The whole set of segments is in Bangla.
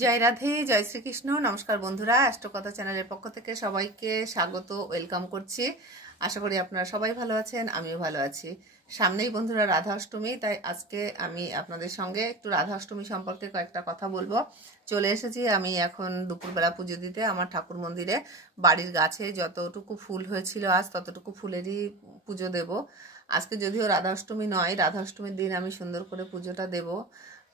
জয় রাধে, জয় শ্রীকৃষ্ণ। নমস্কার বন্ধুরা, অ্যাস্ট্রোকথা চ্যানেলের পক্ষ থেকে সবাইকে স্বাগত, ওয়েলকাম করছি। আশা করি আপনারা সবাই ভালো আছেন, আমিও ভালো আছি। সামনেই বন্ধুরা রাধা অষ্টমী, তাই আজকে আমি আপনাদের সঙ্গে একটু রাধা অষ্টমী সম্পর্কে কয়েকটা কথা বলবো। চলে এসেছি আমি এখন দুপুরবেলা পুজো দিতে আমার ঠাকুর মন্দিরে। বাড়ির গাছে যতটুকু ফুল হয়েছিল আজ ততটুকু ফুলেরই পুজো দেব। আজকে যদিও রাধা অষ্টমী নয়, রাধা অষ্টমীর দিন আমি সুন্দর করে পুজোটা দেব,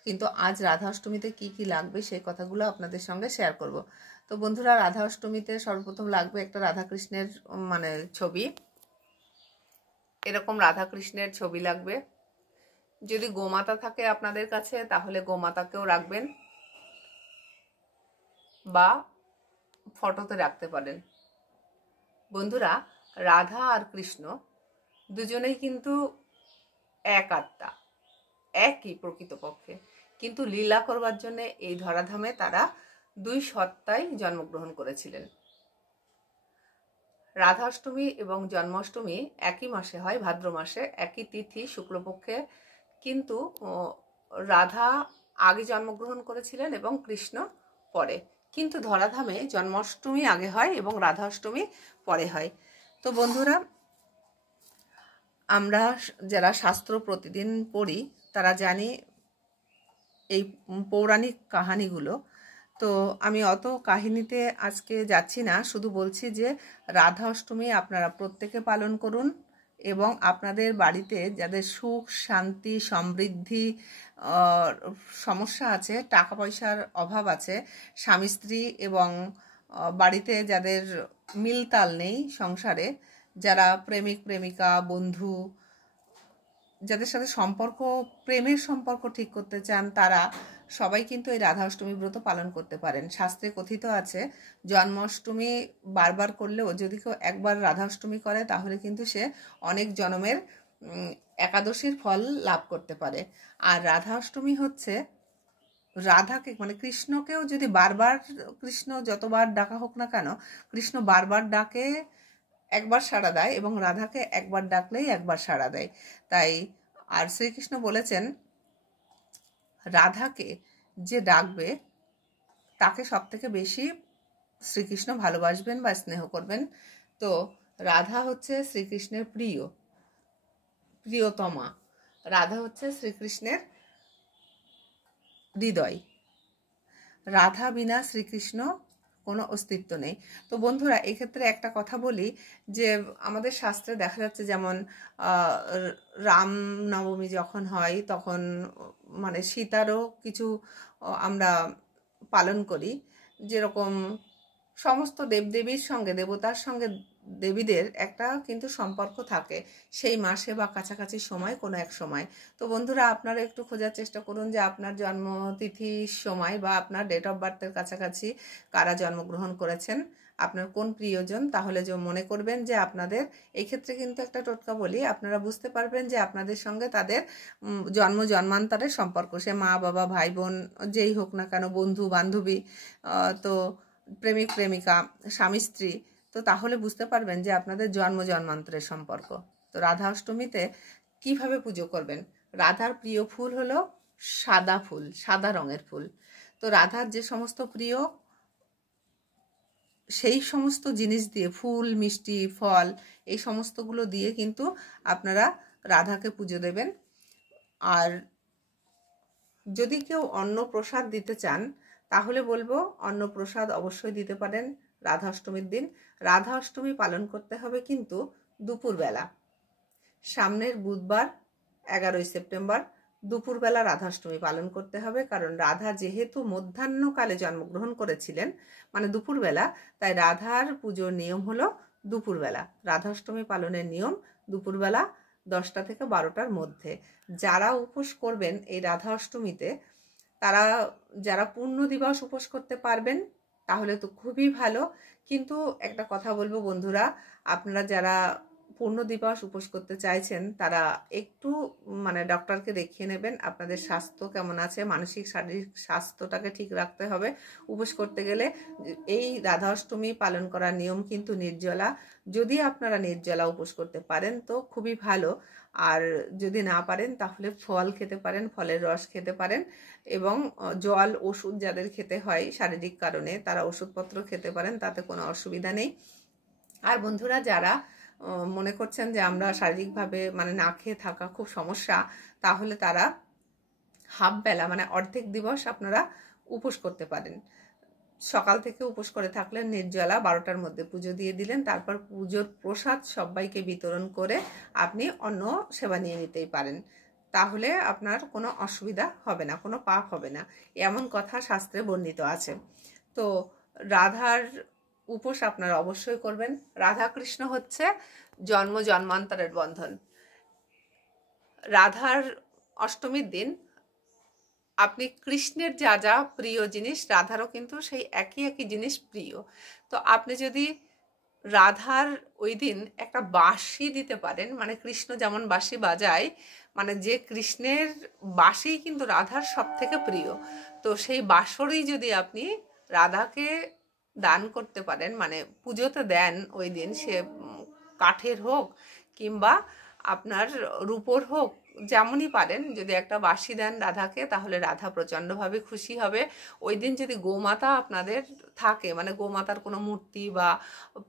কিন্তু আজ রাধা অষ্টমীতে কি কি লাগবে সেই কথাগুলো আপনাদের সঙ্গে শেয়ার করব। তো বন্ধুরা, রাধা অষ্টমীতে সর্বপ্রথম লাগবে একটা রাধাকৃষ্ণের ছবি। এরকম রাধাকৃষ্ণের ছবি লাগবে। যদি গোমাতা থাকে আপনাদের কাছে তাহলে গোমাতাকেও রাখবেন বা ফটোতে রাখতে পারেন। বন্ধুরা, রাধা আর কৃষ্ণ দুজনেই কিন্তু এক আত্মা, একই প্রকৃতপক্ষে, কিন্তু লীলা করবার জন্য এই ধরাধামে তারা দুই সত্তায় জন্মগ্রহণ করেছিলেন। রাধাষ্টমী এবং জন্মাষ্টমী একই মাসে হয়, ভাদ্র মাসে, একই তিথি শুক্লপক্ষে, কিন্তু রাধা আগে জন্মগ্রহণ করেছিলেন এবং কৃষ্ণ পরে। কিন্তু ধরাধামে জন্মাষ্টমী আগে হয় এবং রাধাষ্টমী পরে হয়। তো বন্ধুরা, আমরা যারা শাস্ত্র প্রতিদিন পড়ি তারা জানি এই পৌরাণিক কাহিনীগুলো। তো আমি অত কাহিনীতে আজকে যাচ্ছি না, শুধু বলছি যে রাধা অষ্টমী আপনারা প্রত্যেকে পালন করুন এবং আপনাদের বাড়িতে যাদের সুখ শান্তি সমৃদ্ধি সমস্যা আছে, টাকা পয়সার অভাব আছে, স্বামী স্ত্রী এবং বাড়িতে যাদের মিলতাল নেই সংসারে, যারা প্রেমিক প্রেমিকা বন্ধু, যাদের সাথে সম্পর্ক, প্রেমের সম্পর্ক ঠিক করতে চান, তারা সবাই কিন্তু এই রাধা অষ্টমী ব্রত পালন করতে পারেন। শাস্ত্রে কথিত আছে জন্মাষ্টমী বারবার করলেও যদি কেউ একবার রাধা অষ্টমী করে তাহলে কিন্তু সে অনেক জন্মের একাদশীর ফল লাভ করতে পারে। আর রাধা অষ্টমী হচ্ছে রাধাকে কৃষ্ণকেও যদি বারবার, কৃষ্ণ যতবার ডাকা হোক না কেন, কৃষ্ণ বারবার ডাকে একবার সাড়া দেয় এবং রাধাকে একবার ডাকলেই একবার সাড়া দেয়। তাই আর শ্রীকৃষ্ণ বলেছেন রাধাকে যে ডাকবে তাকে সব থেকে বেশি শ্রীকৃষ্ণ ভালোবাসবেন বা স্নেহ করবেন। তো রাধা হচ্ছে শ্রীকৃষ্ণের প্রিয়তমা, রাধা হচ্ছে শ্রীকৃষ্ণের হৃদয়। রাধা বিনা শ্রীকৃষ্ণ কোনো অস্তিত্ব নেই। তো বন্ধুরা, এক্ষেত্রে একটা কথা বলি যে আমাদের শাস্ত্রে দেখা যাচ্ছে যেমন রাম নবমী যখন হয় তখন সীতারও কিছু আমরা পালন করি, যেরকম সমস্ত দেবদেবীর সঙ্গে, দেবতার সঙ্গে দেবীদের একটা কিন্তু সম্পর্ক থাকে সেই মাসে বা কাছাকাছি সময়, কোনো এক সময়। তো বন্ধুরা, আপনারা একটু খোঁজার চেষ্টা করুন যে আপনার জন্মতিথির সময় বা আপনার ডেট অফ বার্থের কাছাকাছি কারা জন্মগ্রহণ করেছেন, আপনার কোন প্রিয়জন, তাহলে যে মনে করবেন যে আপনাদের, এই ক্ষেত্রে কিন্তু একটা টোটকা বলি, আপনারা বুঝতে পারবেন যে আপনাদের সঙ্গে তাদের জন্মান্তরের সম্পর্ক, সে মা বাবা ভাই বোন যেই হোক না কেন, বন্ধু বান্ধবী, তো প্রেমিক প্রেমিকা স্বামী স্ত্রী, তো তাহলে বুঝতে পারবেন যে আপনাদের জন্মান্তরের সম্পর্ক। তো রাধা অষ্টমীতে কিভাবে পুজো করবেন? রাধার প্রিয় ফুল হলো সাদা ফুল, সাদা রঙের ফুল। তো রাধার যে সমস্ত প্রিয় সেই সমস্ত জিনিস দিয়ে, ফুল মিষ্টি ফল এই সমস্তগুলো দিয়ে কিন্তু আপনারা রাধাকে পুজো দেবেন। আর যদি কেউ অন্ন প্রসাদ দিতে চান তাহলে বলবো অন্ন প্রসাদ অবশ্যই দিতে পারেন রাধা অষ্টমীর দিন। রাধা অষ্টমী পালন করতে হবে কিন্তু দুপুরবেলা, সামনের বুধবার 11ই সেপ্টেম্বর দুপুরবেলা রাধাষ্টমী পালন করতে হবে। কারণ রাধা যেহেতু মধ্যাহ্নকালে জন্মগ্রহণ করেছিলেন, দুপুরবেলা, তাই রাধার পুজোর নিয়ম হলো দুপুরবেলা। রাধাষ্টমী পালনের নিয়ম দুপুরবেলা 10টা থেকে 12টার মধ্যে। যারা উপোস করবেন এই রাধা অষ্টমীতে, তারা যারা পূর্ণ দিবস উপোস করতে পারবেন তাহলে তো খুবই ভালো। কিন্তু একটা কথা বলবো বন্ধুরা, আপনারা যারা পূর্ণ দিবস উপোস করতে চাইছেন তারা একটু মানে ডক্টরকে দেখিয়ে নেবেন আপনাদের স্বাস্থ্য কেমন আছে, মানসিক শারীরিক স্বাস্থ্যটাকে ঠিক রাখতে হবে। উপোস করতে গেলে এই রাধা অষ্টমী পালন করার নিয়ম কিন্তু নির্জলা। যদি আপনারা নির্জলা উপোস করতে পারেন তো খুবই ভালো, আর যদি না পারেন তাহলে ফল খেতে পারেন, ফলের রস খেতে পারেন, এবং জল ওষুধ যাদের খেতে হয় শারীরিক কারণে তারা ওষুধপত্র খেতে পারেন, তাতে কোনো অসুবিধা নেই। আর বন্ধুরা যারা মনে করছেন যে আমরা শারীরিকভাবে মানে না খেয়ে থাকা খুব সমস্যা, তাহলে তারা হাফ বেলা মানে অর্ধেক দিবস আপনারা উপোস করতে পারেন। সকাল থেকে উপোস করে থাকলেন নির্জলা, 12টার মধ্যে পুজো দিয়ে দিলেন, তারপর পুজোর প্রসাদ সবাইকে বিতরণ করে আপনি অন্ন সেবা নিয়ে নিতেই পারেন। তাহলে আপনার কোনো অসুবিধা হবে না, কোনো পাপ হবে না, এমন কথা শাস্ত্রে বর্ণিত আছে। তো রাধার উপোস আপনারা অবশ্যই করবেন। রাধা কৃষ্ণ হচ্ছে জন্ম জন্মান্তরের বন্ধন। রাধার অষ্টমীর দিন আপনি কৃষ্ণের যা যা প্রিয় জিনিস রাধারও কিন্তু সেই একই একই জিনিস প্রিয়। তো আপনি যদি রাধার ওই দিন একটা বাঁশি দিতে পারেন, মানে কৃষ্ণ যেমন বাঁশি বাজায়, মানে যে কৃষ্ণের বাঁশি কিন্তু রাধার সব থেকে প্রিয়, তো সেই বাঁশরই যদি আপনি রাধাকে দান করতে পারেন, মানে পুজোতে দেন ওই দিন, সে কাঠের হোক কিংবা আপনার রূপোর হোক, যেমনই পারেন, যদি একটা বাঁশি দেন রাধাকে তাহলে রাধা প্রচণ্ডভাবে খুশি হবে। ওই দিন যদি গোমাতা আপনাদের থাকে, মানে গোমাতার কোনো মূর্তি বা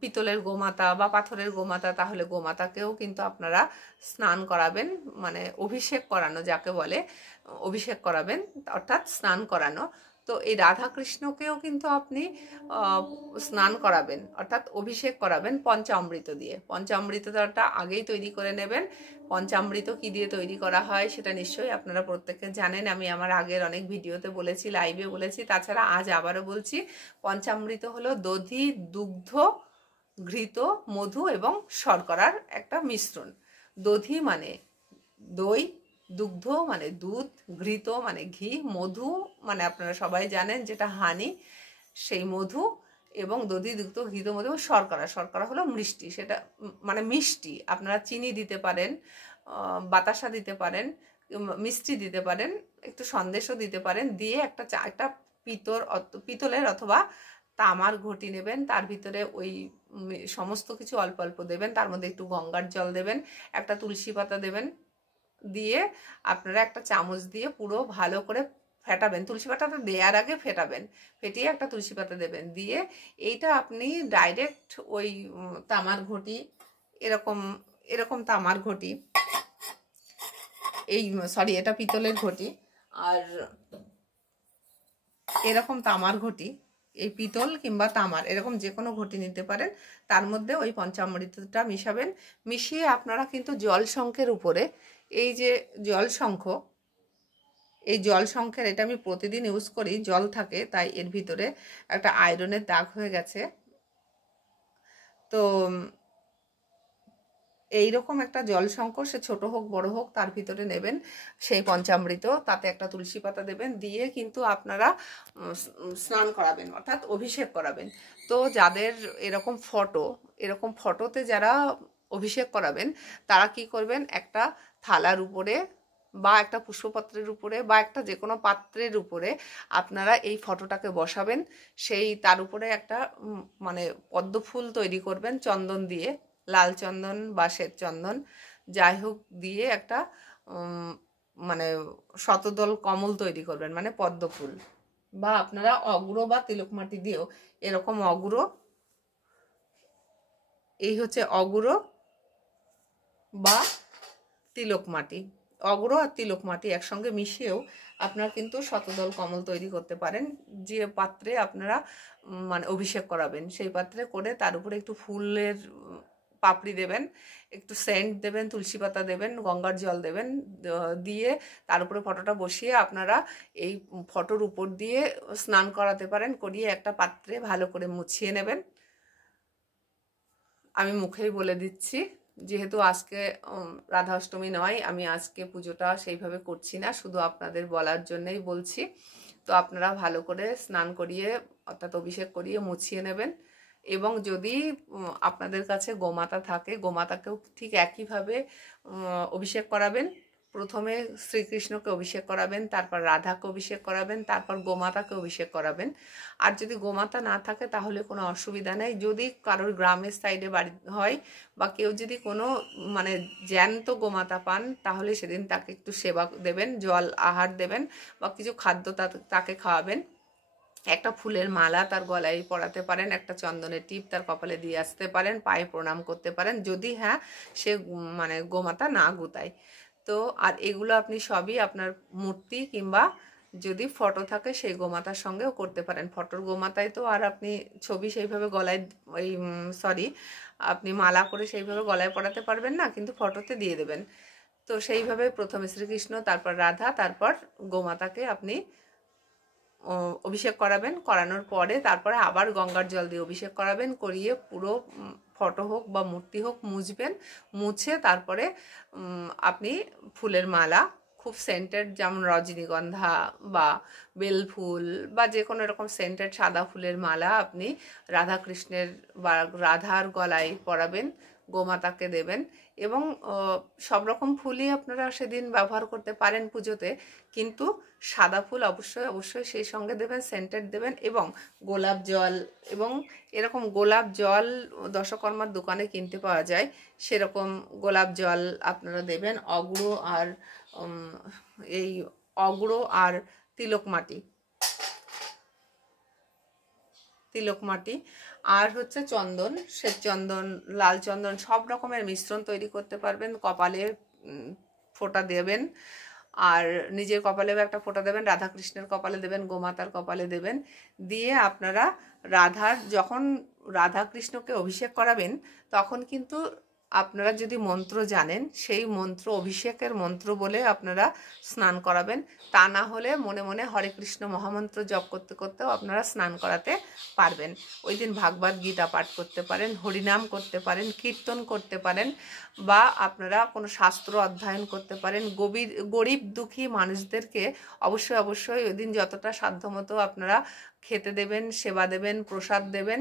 পিতলের গোমাতা বা পাথরের গোমাতা, তাহলে গোমাতাকেও কিন্তু আপনারা স্নান করাবেন, মানে অভিষেক করানো যাকে বলে, অভিষেক করাবেন অর্থাৎ স্নান করানো। তো এই রাধা কৃষ্ণকেও কিন্তু আপনি স্নান করাবেন অর্থাৎ অভিষেক করাবেন পঞ্চামৃত দিয়ে। পঞ্চামৃতটা আগেই তৈরি করে নেবেন। পঞ্চামৃত কি দিয়ে তৈরি করা হয় সেটা নিশ্চয়ই আপনারা প্রত্যেকে জানেন, আমি আমার আগের অনেক ভিডিওতে বলেছি, লাইভে বলেছি, তাছাড়া আজ আবারও বলছি। পঞ্চামৃত হলো দধি, দুগ্ধ, ঘৃত, মধু এবং শর্করার একটা মিশ্রণ। দধি মানে দই, দুগ্ধ মানে দুধ, ঘৃত মানে ঘি, মধু মানে আপনারা সবাই জানেন যেটা হানি, সেই মধু, এবং দধি, দুগ্ধ, ঘৃত, মধু, শর্করা। শর্করা হলো মিষ্টি, সেটা মানে মিষ্টি। আপনারা চিনি দিতে পারেন, বাতাসা দিতে পারেন, মিষ্টি দিতে পারেন, একটু সন্দেশও দিতে পারেন, দিয়ে একটা পিতলের অথবা তামার ঘটি নেবেন, তার ভিতরে ওই সমস্ত কিছু অল্প অল্প দেবেন, তার মধ্যে একটু গঙ্গার জল দেবেন, একটা তুলসী পাতা দেবেন, দিয়ে আপনারা একটা চামচ দিয়ে পুরো ভালো করে ফেটাবেন। তুলসী পাতাটা দেওয়ার আগে ফেটাবেন, ফেটিয়ে একটা তুলসী পাতা দেবেন, দিয়ে এইটা আপনি ডাইরেক্ট ওই তামার ঘটি, এরকম এরকম তামার ঘটি, এটা পিতলের ঘটি, আর এরকম তামার ঘটি, এই পিতল কিংবা তামার এরকম যে কোনো ঘটি নিতে পারেন, তার মধ্যে ওই পঞ্চামৃতটা মিশাবেন। মিশিয়ে আপনারা কিন্তু জল শঙ্খের উপরে, এই যে জল শঙ্খ, এই জল শঙ্খের, এটা আমি প্রতিদিন ইউজ করি, জল থাকে তাই এর ভিতরে একটা আয়রনের দাগ হয়ে গেছে। তো এইরকম একটা জল শঙ্খ, সে ছোট হোক বড় হোক, তার ভিতরে নেবেন সেই পঞ্চামৃত, তাতে একটা তুলসী পাতা দেবেন, দিয়ে কিন্তু আপনারা স্নান করাবেন অর্থাৎ অভিষেক করাবেন। তো যাদের এরকম ফটোতে যারা অভিষেক করাবেন তারা কি করবেন, একটা থালার উপরে বা একটা পুষ্পপত্রের উপরে বা একটা যে কোনো পাত্রের উপরে আপনারা এই ফটোটাকে বসাবেন, তার উপরে একটা মানে পদ্ম ফুল তৈরি করবেন চন্দন দিয়ে, লাল চন্দন বা শ্বেত চন্দন যাই হোক দিয়ে একটা মানে শতদল কমল তৈরি করবেন, মানে পদ্ম ফুল, বা আপনারা অগ্র বা তিলক মাটি দিয়েও, এরকম অগ্র, এই হচ্ছে অগ্র বা তিলক মাটি, অগ্র আর তিলক মাটি একসঙ্গে মিশিয়েও আপনারা কিন্তু শতদল কমল তৈরি করতে পারেন। যে পাত্রে আপনারা মানে অভিষেক করাবেন সেই পাত্রে করে তার উপরে একটু ফুলের পাপড়ি দেবেন, একটু সেন্ট দেবেন, তুলসী পাতা দেবেন, গঙ্গার জল দেবেন, দিয়ে তার উপরে ফটোটা বসিয়ে আপনারা এই ফটোর উপর দিয়ে স্নান করাতে পারেন, করিয়ে একটা পাত্রে ভালো করে মুছিয়ে নেবেন। আমি মুখেই বলে দিচ্ছি, যেহেতু আজকে রাধা অষ্টমী নয়, আমি আজকে পুজোটা সেইভাবে করছি না, শুধু আপনাদের বলার জন্যই বলছি। তো আপনারা ভালো করে স্নান করিয়ে অর্থাৎ অভিষেক করিয়ে মুছিয়ে নেবেন, এবং যদি আপনাদের কাছে গোমাতা থাকে, গোমাতাকেও ঠিক একইভাবে অভিষেক করাবেন। প্রথমে শ্রীকৃষ্ণকে অভিষেক করাবেন, তারপর রাধাকে অভিষেক করাবেন, তারপর গোমাতাকে অভিষেক করাবেন। আর যদি গোমাতা না থাকে তাহলে কোনো অসুবিধা নেই। যদি কারোর গ্রামের সাইডে বাড়ি হয় বা কেউ যদি কোনো মানে জ্যান্ত গোমাতা পান, তাহলে সেদিন তাকে একটু সেবা দেবেন, জল আহার দেবেন বা কিছু খাদ্য তাকে খাওয়াবেন। একটা ফুলের মালা তার গলায় পরাতে পারেন, একটা চন্দনের টিপ তার কপালে দিয়ে আসতে পারেন, পায়ে প্রণাম করতে পারেন, যদি হ্যাঁ সে মানে গোমাতা না গুতায়। তো আর এগুলো আপনি সবই আপনার মূর্তি কিংবা যদি ফটো থাকে সেই গোমাতার সঙ্গেও করতে পারেন। ফটোর গোমাতায় তো আর আপনি ছবি সেইভাবে গলায় ওই আপনি মালা করে সেইভাবে গলায় পরাতে পারবেন না, কিন্তু ফটোতে দিয়ে দেবেন। তো সেইভাবে প্রথমে শ্রীকৃষ্ণ, তারপর রাধা, তারপর গোমাতাকে আপনি অভিষেক করাবেন। করানোর পরে তারপরে আবার গঙ্গার জল দিয়ে অভিষেক করাবেন, করিয়ে পুরো ফটো হোক বা মূর্তি হোক মুছবেন। মুছে তারপরে আপনি ফুলের মালা, খুব সেন্টেড, যেমন রজনীগন্ধা বা বেলফুল বা যে কোনো এরকম সেন্টেড সাদা ফুলের মালা আপনি রাধাকৃষ্ণের বা রাধার গলায় পরাবেন, গোমাতাকে দেবেন। এবং সব রকম ফুলই আপনারা সেদিন ব্যবহার করতে পারেন পুজোতে, কিন্তু সাদা ফুল অবশ্যই অবশ্যই সেই সঙ্গে দেবেন, সেন্টেড দেবেন। এবং গোলাপ জল, এবং এরকম গোলাপ জল দশকর্মার দোকানে কিনতে পাওয়া যায়, সেরকম গোলাপ জল আপনারা দেবেন। অগুড়ো আর এই অগুড়ো আর তিলক মাটি আর হচ্ছে চন্দন, শ্বেত চন্দন, লাল চন্দন, সব রকমের মিশ্রণ তৈরি করতে পারবেন। কপালে ফোঁটা দেবেন, আর নিজের কপালেও একটা ফোঁটা দেবেন, রাধাকৃষ্ণের কপালে দেবেন, গোমাতার কপালে দেবেন। দিয়ে আপনারা যখন রাধাকৃষ্ণকে অভিষেক করাবেন, তখন কিন্তু আপনারা যদি মন্ত্র জানেন, সেই মন্ত্র, অভিষেকের মন্ত্র বলে আপনারা স্নান করাবেন। তা না হলে মনে মনে হরে কৃষ্ণ মহামন্ত্র জপ করতে করতেও আপনারা স্নান করাতে পারবেন। ওই দিন ভাগবত গীতা পাঠ করতে পারেন, হরিনাম করতে পারেন, কীর্তন করতে পারেন, বা আপনারা কোনো শাস্ত্র অধ্যয়ন করতে পারেন। গরিব দুঃখী মানুষদেরকে অবশ্যই অবশ্যই ওই দিন যতটা সাধ্যমতো আপনারা খেতে দেবেন, সেবা দেবেন, প্রসাদ দেবেন,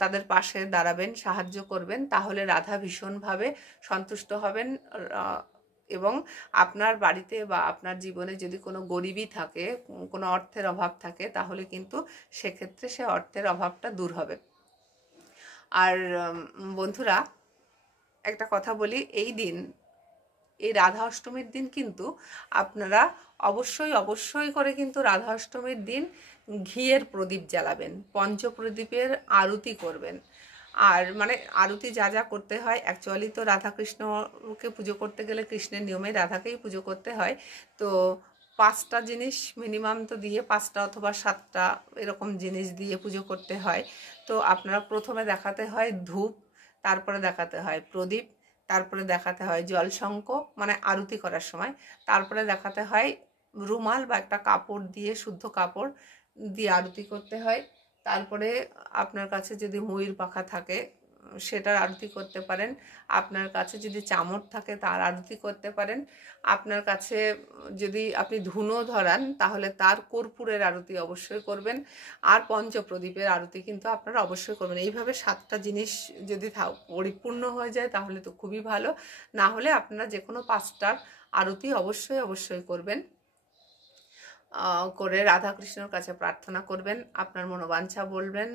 তাদের পাশে দাঁড়াবেন, সাহায্য করবেন। তাহলে রাধা ভীষণভাবে সন্তুষ্ট হবেন। এবং আপনার বাড়িতে বা আপনার জীবনে যদি কোনো গরিবই থাকে, কোনো অর্থের অভাব থাকে, তাহলে কিন্তু সেক্ষেত্রে সে অর্থের অভাবটা দূর হবে। আর বন্ধুরা, একটা কথা বলি, এই রাধা অষ্টমীর দিন কিন্তু আপনারা অবশ্যই অবশ্যই করে কিন্তু রাধা অষ্টমীর দিন ঘিয়ের প্রদীপ জ্বালাবেন, পঞ্চপ্রদীপের আরতি করবেন। আর মানে আরতি যা যা করতে হয়, অ্যাকচুয়ালি তো রাধাকৃষ্ণকে পুজো করতে গেলে কৃষ্ণের নিয়মে রাধাকেই পুজো করতে হয়। তো 5টা জিনিস মিনিমাম তো দিয়ে, 5টা অথবা 7টা এরকম জিনিস দিয়ে পুজো করতে হয়। তো আপনারা প্রথমে দেখাতে হয় ধূপ, তারপরে দেখাতে হয় প্রদীপ, তারপরে দেখাতে হয় জলশঙ্খ মানে আরতি করার সময়, তারপরে দেখাতে হয় রুমাল বা একটা কাপড় দিয়ে, শুদ্ধ কাপড় দিয়ে আরতি করতে হয়। তারপরে আপনার কাছে যদি ময়ূর পাখা থাকে সেটার আরতি করতে পারেন, আপনার কাছে যদি চামর থাকে তার আরতি করতে পারেন, আপনার কাছে যদি আপনি ধুনো ধরান তাহলে তার কর্পূরের আরতি অবশ্যই করবেন, আর পঞ্চপ্রদীপের আরতি কিন্তু আপনারা অবশ্যই করবেন। এইভাবে 7টা জিনিস যদি পরিপূর্ণ হয়ে যায় তাহলে তো খুবই ভালো। না হলে আপনারা যে কোনো 5টার আরতি অবশ্যই অবশ্যই করবেন। করে রাধাকৃষ্ণর কাছে প্রার্থনা করবেন, আপনার মনোবাঞ্ছা বলবেন।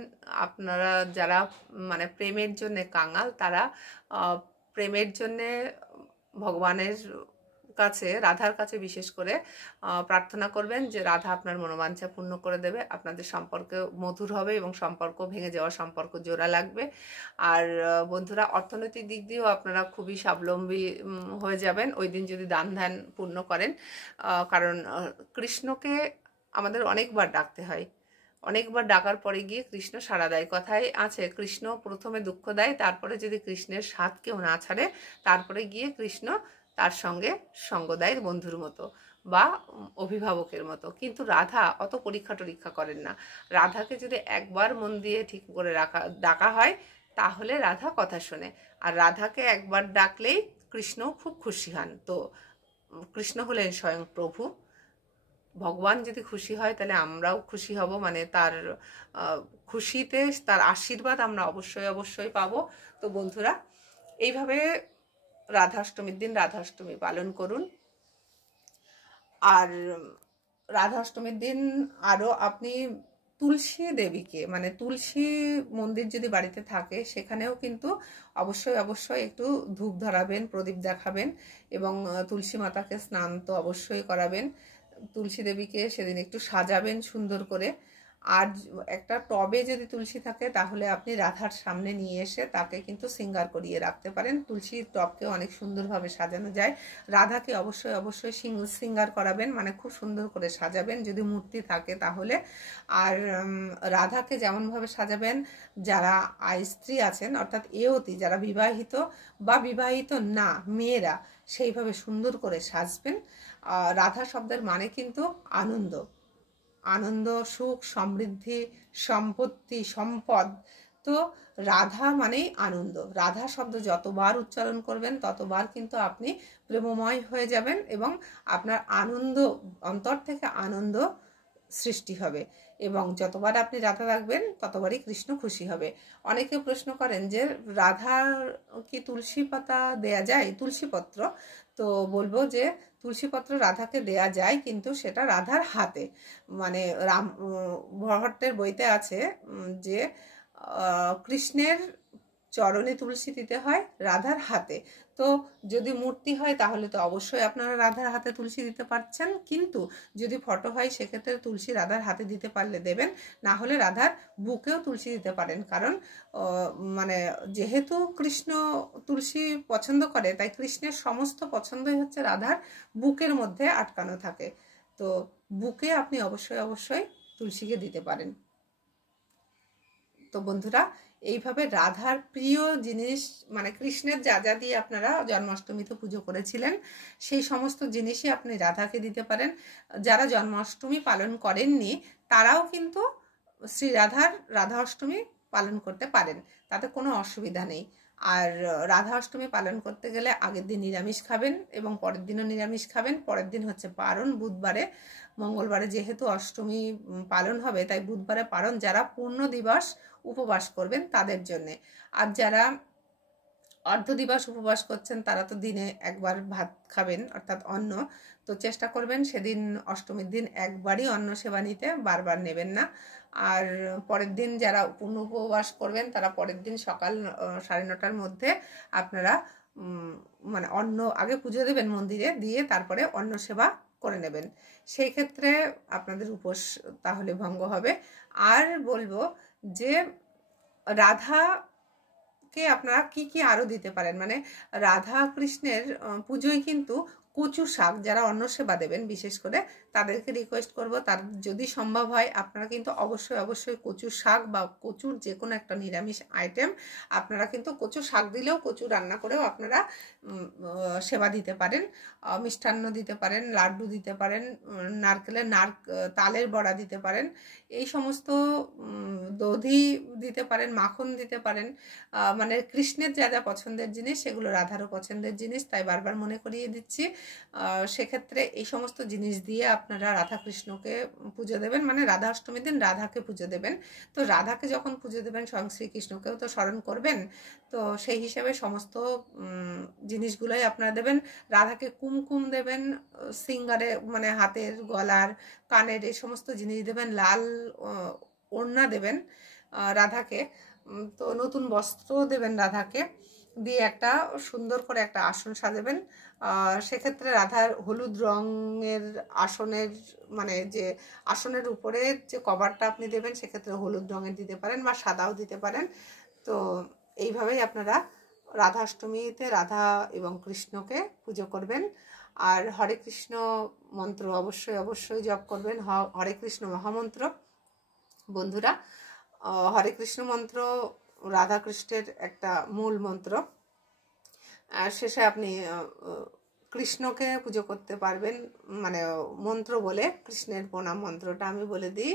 আপনারা যারা মানে প্রেমের জন্যে কাঙাল, তারা প্রেমের জন্যে ভগবানের কাছে, রাধার কাছে বিশেষ করে প্রার্থনা করবেন যে রাধা আপনার মনোবাঞ্ছা পূর্ণ করে দেবে, আপনাদের সম্পর্ক মধুর হবে এবং সম্পর্ক ভেঙে যাওয়া সম্পর্ক জোড়া লাগবে। আর বন্ধুরা, অর্থনৈতিক দিক দিয়েও আপনারা খুবই স্বাবলম্বী হয়ে যাবেন ওই দিন যদি দান ধ্যান পূর্ণ করেন। কারণ কৃষ্ণকে আমাদের অনেকবার ডাকতে হয়, অনেকবার ডাকার পরে গিয়ে কৃষ্ণ সাড়া দেয়। কথায় আছে, কৃষ্ণ প্রথমে দুঃখ দেয়, তারপরে যদি কৃষ্ণের স্বাদ কেউ না ছাড়ে, তারপরে গিয়ে কৃষ্ণ তার সঙ্গে সঙ্গ দেয় বন্ধুর মতো বা অভিভাবকের মতো। কিন্তু রাধা অত পরীক্ষা টরীক্ষা করেন না। রাধাকে যদি একবার মন দিয়ে ঠিক করে ডাকা হয় তাহলে রাধা কথা শোনে। আর রাধাকে একবার ডাকলেই কৃষ্ণ খুব খুশি হন। তো কৃষ্ণ হলেন স্বয়ং প্রভু। ভগবান যদি খুশি হয় তাহলে আমরাও খুশি হব, মানে তার খুশিতে তার আশীর্বাদ আমরা অবশ্যই অবশ্যই পাবো। তো বন্ধুরা, এইভাবে রাধাষ্টমীর দিন রাধাষ্টমী পালন করুন। আর রাধাষ্টমীর দিন আরও আপনি তুলসী দেবীকে, মানে তুলসী মন্দির যদি বাড়িতে থাকে সেখানেও কিন্তু অবশ্যই অবশ্যই একটু ধূপ ধরাবেন, প্রদীপ দেখাবেন এবং তুলসী মাতাকে স্নান তো অবশ্যই করাবেন। তুলসী দেবীকে সেদিন একটু সাজাবেন সুন্দর করে। আর একটা টবে যদি তুলসী থাকে তাহলে আপনি রাধার সামনে নিয়ে এসে তাকে কিন্তু সিঙ্গার করিয়ে রাখতে পারেন। তুলসীর টবকে অনেক সুন্দরভাবে সাজানো যায়। রাধাকে অবশ্যই অবশ্যই সিঙ্গার করাবেন, মানে খুব সুন্দর করে সাজাবেন যদি মূর্তি থাকে তাহলে। আর রাধাকে যেমনভাবে সাজাবেন, যারা স্ত্রী আছেন অর্থাৎ এওতি, যারা বিবাহিত বা বিবাহিত না মেয়েরা, সেইভাবে সুন্দর করে সাজবেন। রাধা শব্দের মানে কিন্তু আনন্দ, আনন্দ, সুখ, সমৃদ্ধি, সম্পত্তি, সম্পদ। তো রাধা মানেই আনন্দ। রাধা শব্দ যতবার উচ্চারণ করবেন ততবার কিন্তু আপনি প্রেমময় হয়ে যাবেন এবং আপনার আনন্দ, অন্তর থেকে আনন্দ সৃষ্টি হবে। এবং যতবার আপনি রাধা রাখবেন ততবারই কৃষ্ণ খুশি হবে। অনেকে প্রশ্ন করেন যে রাধার কি তুলসী পাতা দেয়া যায়, তুলসী পত্র? তো বলবো যে তুলসী পত্র রাধাকে দেয়া যায়, কিন্তু সেটা রাধার হাতে। মানে রাম ভট্টের বইতে আছে যে কৃষ্ণের চরণে তুলসী দিতে হয় রাধার হাতে। তো যদি মূর্তি হয় তাহলে তো অবশ্যই আপনারা রাধার হাতে তুলসী দিতে পারছেন, কিন্তু যদি ফটো হয় সেক্ষেত্রে তুলসী রাধার হাতে দিতে পারলে দেবেন, না হলে রাধার বুকেও তুলসী দিতে পারেন। কারণ মানে যেহেতু কৃষ্ণ তুলসী পছন্দ করে, তাই কৃষ্ণের সমস্ত পছন্দই হচ্ছে রাধার বুকের মধ্যে আটকানো থাকে। তো বুকে আপনি অবশ্যই অবশ্যই তুলসীকে দিতে পারেন। তো বন্ধুরা, এইভাবে রাধার প্রিয় জিনিস, মানে কৃষ্ণের যা যা দিয়ে আপনারা জন্মাষ্টমীতে পুজো করেছিলেন সেই সমস্ত জিনিসই আপনি রাধাকে দিতে পারেন। যারা জন্মাষ্টমী পালন করেননি তারাও কিন্তু শ্রী রাধার রাধা অষ্টমী পালন করতে পারেন, তাতে কোনো অসুবিধা নেই। আর রাধা অষ্টমী পালন করতে গেলে আগের দিন নিরামিষ খাবেন এবং পরের দিনও নিরামিষ খাবেন। পরের দিন হচ্ছে পারণ, বুধবারে, মঙ্গলবারে যেহেতু অষ্টমী পালন হবে তাই বুধবারে পারণ। যারা পূর্ণ দিবস উপবাস করবেন তাদের জন্যে। আর যারা অর্ধ দিবস উপবাস করছেন তারা তো দিনে একবার ভাত খাবেন, অর্থাৎ অন্ন। তো চেষ্টা করবেন সেদিন অষ্টমীর দিন একবারই অন্ন সেবা নিতে, বারবার নেবেন না। আর পরের দিন যারা পূর্ণ উপবাস করবেন তারা পরের দিন সকাল 9:30টার মধ্যে আপনারা মানে অন্ন আগে পুজো দেবেন মন্দিরে, দিয়ে তারপরে অন্ন সেবা করে নেবেন। সেই ক্ষেত্রে আপনাদের উপোস তাহলে ভঙ্গ হবে। আর বলবো যে রাধাকে আপনারা কি কি আরও দিতে পারেন, মানে রাধা কৃষ্ণের পুজোয় কিন্তু কচু শাক, যারা অন্ন সেবা দেবেন বিশেষ করে তাদেরকে রিকোয়েস্ট করব, তার যদি সম্ভব হয় আপনারা কিন্তু অবশ্যই অবশ্যই কচু শাক বা কচুর যে কোনো একটা নিরামিষ আইটেম, আপনারা কিন্তু কচু শাক দিলেও, কচু রান্না করেও আপনারা সেবা দিতে পারেন। মিষ্টান্ন দিতে পারেন, লাড্ডু দিতে পারেন, নারকেলের তালের বড়া দিতে পারেন, এই সমস্ত দধি দিতে পারেন, মাখন দিতে পারেন। মানে কৃষ্ণের যা যা পছন্দের জিনিস সেগুলো রাধারও পছন্দের জিনিস, তাই বারবার মনে করিয়ে দিচ্ছি। সেক্ষেত্রে এই সমস্ত জিনিস দিয়ে আপনারা রাধা কৃষ্ণকে পুজো দেবেন, মানে রাধা অষ্টমীর দিন রাধাকে পুজো দেবেন। তো রাধাকে যখন পুজো দেবেন স্বয়ং শ্রীকৃষ্ণকেও তো স্মরণ করবেন। তো সেই হিসেবে সমস্ত জিনিসগুলোই আপনারা দেবেন। রাধাকে কুমকুম দেবেন, সিঙ্গারে মানে হাতের, গলার, কানের, এই সমস্ত জিনিস দেবেন। লাল ওড়না দেবেন রাধাকে। তো নতুন বস্ত্র দেবেন রাধাকে, দিয়ে একটা সুন্দর করে একটা আসন সাজাবেন। সেক্ষেত্রে রাধার হলুদ রঙের আসনের, মানে যে আসনের উপরে যে কভারটা আপনি দেবেন সেক্ষেত্রে হলুদ রঙের দিতে পারেন বা সাদাও দিতে পারেন। তো এইভাবেই আপনারা রাধাষ্টমীতে রাধা এবং কৃষ্ণকে পুজো করবেন। আর হরে কৃষ্ণ মন্ত্র অবশ্যই অবশ্যই জপ করবেন, হরে কৃষ্ণ মহামন্ত্র। বন্ধুরা, হরে কৃষ্ণ মন্ত্র রাধাকৃষ্ণের একটা মূল মন্ত্র। শেষে আপনি কৃষ্ণকে পুজো করতে পারবেন, মানে মন্ত্র বলে কৃষ্ণের প্রণাম মন্ত্রটা আমি বলে দিই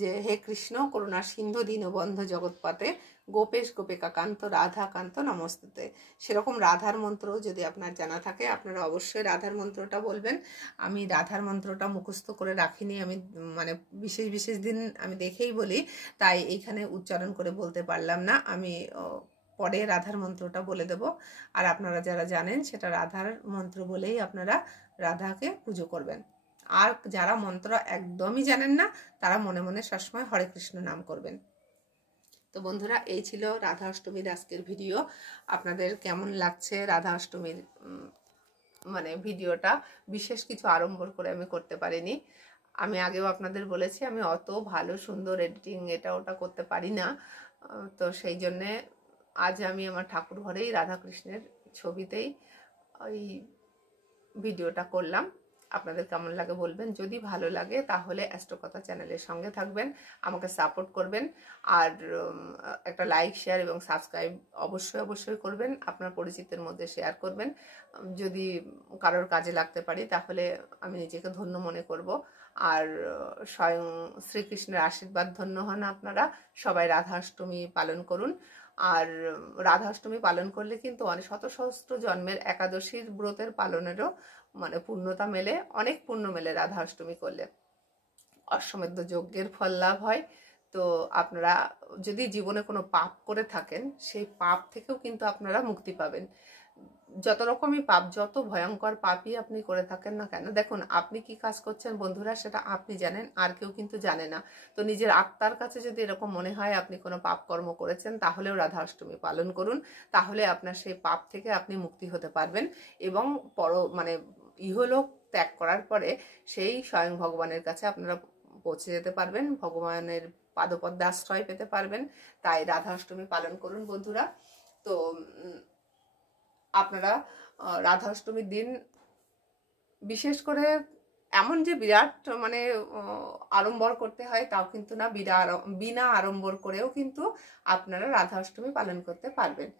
যে হে কৃষ্ণ করুণা সিন্ধু দীনবন্ধ জগৎপতে গোপেশ গোপিকা কান্ত রাধা কান্ত নমস্তুতে। সেরকম রাধার মন্ত্র যদি আপনার জানা থাকে আপনারা অবশ্যই রাধার মন্ত্রটা বলবেন। আমি রাধার মন্ত্রটা মুখস্থ করে রাখিনি, আমি মানে বিশেষ বিশেষ দিন আমি দেখেই বলি, তাই এইখানে উচ্চারণ করে বলতে পারলাম না। আমি পরে রাধার মন্ত্রটা বলে দেব। আর আপনারা যারা জানেন সেটা রাধার মন্ত্র বলেই আপনারা রাধাকে পুজো করবেন। আর যারা মন্ত্র একদমই জানেন না তারা মনে মনে সবসময় হরে কৃষ্ণ নাম করবেন। তো বন্ধুরা, এই ছিল রাধা অষ্টমীর আজকের ভিডিও। আপনাদের কেমন লাগছে রাধা অষ্টমীর মানে ভিডিওটা? বিশেষ কিছু আড়ম্বর করে আমি করতে পারিনি। আমি আগেও আপনাদের বলেছি আমি অত ভালো সুন্দর এডিটিং এটা ওটা করতে পারি না। তো সেই জন্যে আজ আমি আমার ঠাকুর ঘরেই রাধাকৃষ্ণের ছবিতেই ওই ভিডিওটা করলাম। আপনাদের কেমন লাগে বলবেন। যদি ভালো লাগে তাহলে অ্যাস্ট্রোকথা চ্যানেলের সঙ্গে থাকবেন, আমাকে সাপোর্ট করবেন, আর একটা লাইক শেয়ার এবং সাবস্ক্রাইব অবশ্যই করবেন। আপনার পরিচিতের মধ্যে শেয়ার করবেন। যদি কারোর কাজে লাগতে পারি তাহলে আমি নিজেকে ধন্য মনে করব। আর স্বয়ং শ্রীকৃষ্ণের আশীর্বাদ ধন্য হন আপনারা। সবাই রাধাষ্টমী পালন করুন। আর রাধাষ্টমী পালন করলে কিন্তু অনেক শত সহস্র জন্মের একাদশীর ব্রতের পালনেরও মানে পূর্ণতা মেলে, অনেক পুণ্য মেলে রাধাষ্টমী করলে। অশ্বমেধ যজ্ঞের ফল লাভ হয়। তো আপনারা যদি জীবনে কোনো পাপ করে থাকেন সেই পাপ থেকেও কিন্তু আপনারা মুক্তি পাবেন। যত রকমই পাপ, যত ভয়ঙ্কর পাপই আপনি করে থাকেন না কেন, দেখুন আপনি কি কাজ করছেন বন্ধুরা সেটা আপনি জানেন, আর কেউ কিন্তু জানে না। তো নিজের আত্মার কাছে যদি এরকম মনে হয় আপনি কোনো পাপ কর্ম করেছেন তাহলেও রাধা অষ্টমী পালন করুন। তাহলে আপনার সেই পাপ থেকে আপনি মুক্তি হতে পারবেন এবং মানে ইহলোক ত্যাগ করার পরে সেই স্বয়ং ভগবানের কাছে আপনারা পৌঁছে যেতে পারবেন, ভগবানের পাদপদ্মে আশ্রয় পেতে পারবেন। তাই রাধা অষ্টমী পালন করুন বন্ধুরা। তো আপনারা রাধা অষ্টমীর দিন বিশেষ করে এমন যে বিরাট মানে আড়ম্বর করতে হয় তাও কিন্তু না, বিনা আড়ম্বর করেও কিন্তু আপনারা রাধা অষ্টমী পালন করতে পারবেন।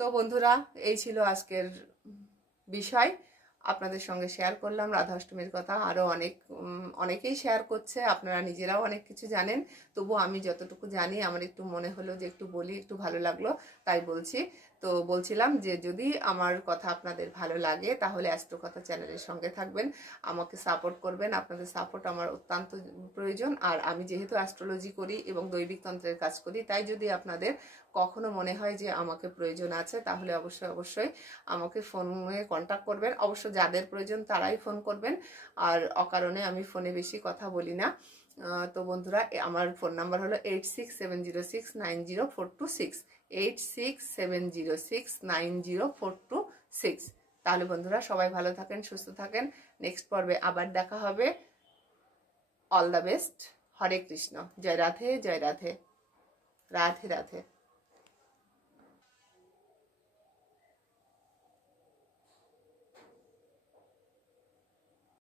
তো বন্ধুরা, এই ছিল আজকের বিষয়, আপনাদের সঙ্গে শেয়ার করলাম রাধা অষ্টমীর কথা। আরও অনেকেই শেয়ার করছে, আপনারা নিজেরাও অনেক কিছু জানেন, তবু আমি যতটুকু জানি আমার একটু মনে হলো যে একটু বলি, একটু ভালো লাগলো তাই বলছি। তো বলছিলাম যে যদি আমার কথা আপনাদের ভালো লাগে তাহলে অ্যাস্ট্রোকথা চ্যানেলের সঙ্গে থাকবেন, আমাকে সাপোর্ট করবেন। আপনাদের সাপোর্ট আমার অত্যন্ত প্রয়োজন। আর আমি যেহেতু অ্যাস্ট্রোলজি করি এবং দৈবিক তন্ত্রের কাজ করি, তাই যদি আপনাদের কখনো মনে হয় যে আমাকে প্রয়োজন আছে তাহলে অবশ্যই আমাকে ফোনে কন্ট্যাক্ট করবেন। অবশ্য যাদের প্রয়োজন তারাই ফোন করবেন, আর অকারণে আমি ফোনে বেশি কথা বলি না। তো বন্ধুরা, আমার ফোন নাম্বার হলো 8670690426, 8670690426। তাহলে বন্ধুরা সবাই ভালো থাকেন, সুস্থ থাকেন। নেক্সট পর্বে আবার দেখা হবে। All the best. Hare Krishna. জয় রাধে, জয় রাধে, রাধে রাধে।